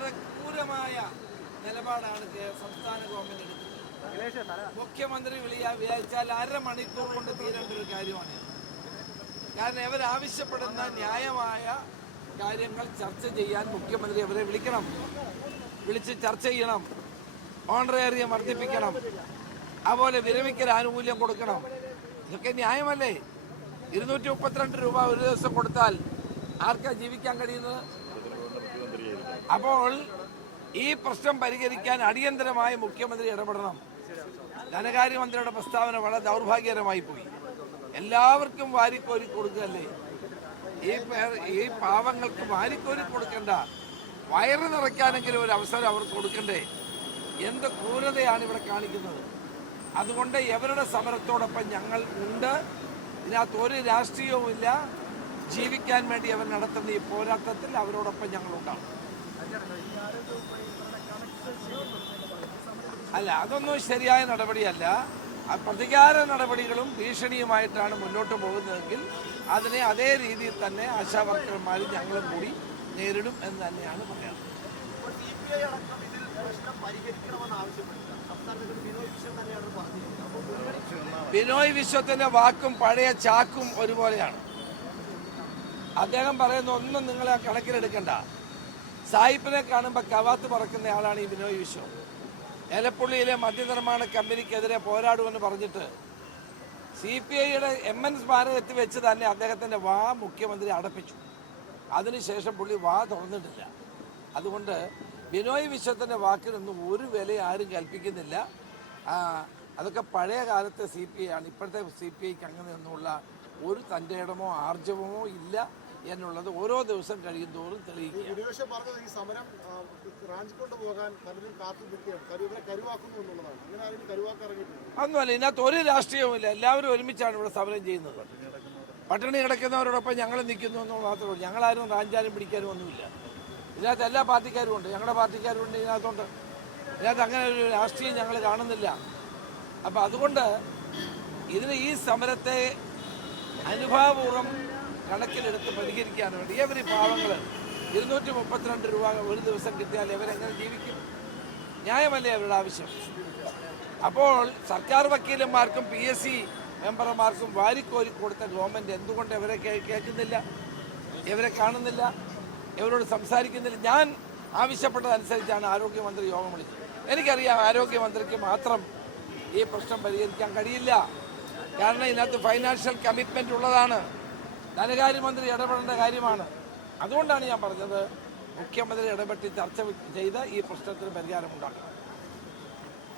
വളരെ ക്രൂരമായ നിലപാടാണ് സംസ്ഥാന ഗവൺമെന്റ് എടുക്കുന്നത് മുഖ്യമന്ത്രി വിളിയാ വിചാരിച്ചാൽ അരമണിക്കൂർ കൊണ്ട് തീരേണ്ട ഒരു കാര്യമാണ്. കാരണം ഇവർ ആവശ്യപ്പെടുന്ന ന്യായമായ കാര്യങ്ങൾ ചർച്ച ചെയ്യാൻ മുഖ്യമന്ത്രി അവരെ വിളിക്കണം. വിളിച്ച് ചർച്ച ചെയ്യണം. ഓണറേറിയം വർദ്ധിപ്പിക്കണം. അതുപോലെ വിരമിക്കൽ ആനുകൂല്യം കൊടുക്കണം. ഇതൊക്കെ ന്യായമല്ലേ? ഇരുന്നൂറ്റി മുപ്പത്തിരണ്ട് രൂപ ഒരു ദിവസം കൊടുത്താൽ ആർക്കാ ജീവിക്കാൻ കഴിയുന്നത്? അപ്പോൾ ഈ പ്രശ്നം പരിഹരിക്കാൻ അടിയന്തരമായി മുഖ്യമന്ത്രി ഇടപെടണം. ധനകാര്യമന്ത്രിയുടെ പ്രസ്താവന വളരെ ദൗർഭാഗ്യകരമായി പോയി. എല്ലാവർക്കും വാരിക്കോരി കൊടുക്കല്ലേ ഈ ഈ പാവങ്ങൾക്ക് വാരിക്കോരി കൊടുക്കേണ്ട. വയറ് നിറയ്ക്കാനെങ്കിലും ഒരു അവസരം അവർക്ക് കൊടുക്കണ്ടേ? എന്ത് ക്രൂരതയാണ് ഇവിടെ കാണിക്കുന്നത്? അതുകൊണ്ട് എവരുടെ സമരത്തോടൊപ്പം ഞങ്ങൾ ഉണ്ട്. ഇതിനകത്ത് ഒരു രാഷ്ട്രീയവുമില്ല. ജീവിക്കാൻ വേണ്ടി അവർ നടത്തുന്ന ഈ പോരാട്ടത്തിൽ അവരോടൊപ്പം ഞങ്ങളുണ്ടാകും അല്ല അതൊന്നും ശരിയായ നടപടിയല്ല. ആ പ്രതികാര നടപടികളും ഭീഷണിയുമായിട്ടാണ് മുന്നോട്ട് പോകുന്നതെങ്കിൽ അതിനെ അതേ രീതിയിൽ തന്നെ ആശാ ഞങ്ങളും കൂടി നേരിടും എന്ന് തന്നെയാണ് പറയാറ്. അടക്കം ഇതിൽ പ്രശ്നം പരിഹരിക്കണമെന്ന് ആവശ്യപ്പെട്ടില്ല. സംസ്ഥാന സെക്രട്ടറി ബിനോയ് വിശ്വത്തിന്റെ വാക്കും പഴയ ചാക്കും ഒരുപോലെയാണ്. അദ്ദേഹം പറയുന്ന ഒന്നും നിങ്ങളെ ആ കണക്കിലെടുക്കണ്ട. സായിപ്പിനെ കാണുമ്പോൾ കവാത്ത് പറക്കുന്ന ആളാണ് ഈ ബിനോയ് വിശ്വം ഏലപ്പുള്ളിയിലെ മദ്യനിർമ്മാണ കമ്പനിക്കെതിരെ പോരാടുമെന്ന് പറഞ്ഞിട്ട് സി പി ഐയുടെ എം എൻ സ്മാരകത്തിൽ വെച്ച് തന്നെ അദ്ദേഹത്തിന്റെ വാ മുഖ്യമന്ത്രി അടപ്പിച്ചു. അതിനുശേഷം പുള്ളി വാ തുറന്നിട്ടില്ല. അതുകൊണ്ട് ബിനോയ് വിശ്വത്തിന്റെ വാക്കിനൊന്നും ഒരു വില ആരും കൽപ്പിക്കുന്നില്ല. അതൊക്കെ പഴയ കാലത്തെ സി പി ഐ ആണ്. ഇപ്പോഴത്തെ സി പി ഐക്ക് അങ്ങനെയൊന്നുമുള്ള ഒരു തന്റെ ഇടമോ ആർജവമോ ഇല്ല. എന്നുള്ളത് ഓരോ ദിവസം കഴിയും തോറും തെളിയിക്കുക പറഞ്ഞത് ഈ സമരം റാഞ്ചിക്കൊണ്ട് പോകാൻ പലരും കാത്തു നിൽക്കുകയാണ്. കരു കരുവാക്കുന്നു എന്നുള്ളതാണ്. അങ്ങനെ ഇതിനകത്ത് ഒരു രാഷ്ട്രീയവുമില്ല. എല്ലാവരും ഒരുമിച്ചാണ് ഇവിടെ സമരം ചെയ്യുന്നത്. പട്ടിണി കിടക്കുന്നവരോടൊപ്പം ഞങ്ങൾ നിൽക്കുന്നു എന്ന് മാത്രമേ ഉള്ളൂ. ഞങ്ങളാരും റാഞ്ചാനും പിടിക്കാനും ഒന്നുമില്ല. ഇതിനകത്ത് എല്ലാ പാർട്ടിക്കാരും ഉണ്ട്. ഞങ്ങളുടെ പാർട്ടിക്കാരും ഉണ്ട് ഇതിനകത്തുണ്ട്. ഇതിനകത്ത് അങ്ങനെ ഒരു രാഷ്ട്രീയം ഞങ്ങൾ കാണുന്നില്ല. അപ്പം അതുകൊണ്ട് ഇതിന് ഈ സമരത്തെ അനുഭാവപൂർവം കണക്കിലെടുത്ത് പരിഹരിക്കാൻ വേണ്ടി ഇവർ പാവങ്ങൾ ഇരുന്നൂറ്റി മുപ്പത്തിരണ്ട് രൂപ ഒരു ദിവസം കിട്ടിയാൽ ഇവരെങ്ങനെ ജീവിക്കും? ന്യായമല്ലേ അവരുടെ ആവശ്യം? അപ്പോൾ സർക്കാർ വക്കീലന്മാർക്കും പി എസ് സി മെമ്പർമാർക്കും വാരിക്കോരി കൊടുത്ത ഗവൺമെന്റ് എന്തുകൊണ്ട് ഇവരെ കേൾക്കുന്നില്ല? ഇവരെ കാണുന്നില്ല? ഇവരോട് സംസാരിക്കുന്നില്ല? ഞാൻ ആവശ്യപ്പെട്ടതനുസരിച്ചാണ് ആരോഗ്യമന്ത്രി യോഗം വിളിച്ചത്. എനിക്കറിയാം ആരോഗ്യമന്ത്രിക്ക് മാത്രം ഈ പ്രശ്നം പരിഹരിക്കാൻ കഴിയില്ല. കാരണം ഇതിനകത്ത് ഫൈനാൻഷ്യൽ കമ്മിറ്റ്മെന്റ് ഉള്ളതാണ്. ധനകാര്യമന്ത്രി ഇടപെടേണ്ട കാര്യമാണ്. അതുകൊണ്ടാണ് ഞാൻ പറഞ്ഞത് മുഖ്യമന്ത്രി ഇടപെട്ട് ചർച്ച ചെയ്ത് ഈ പ്രശ്നത്തിന് പരിഹാരം പരിഹാരമുണ്ടാക്കണം.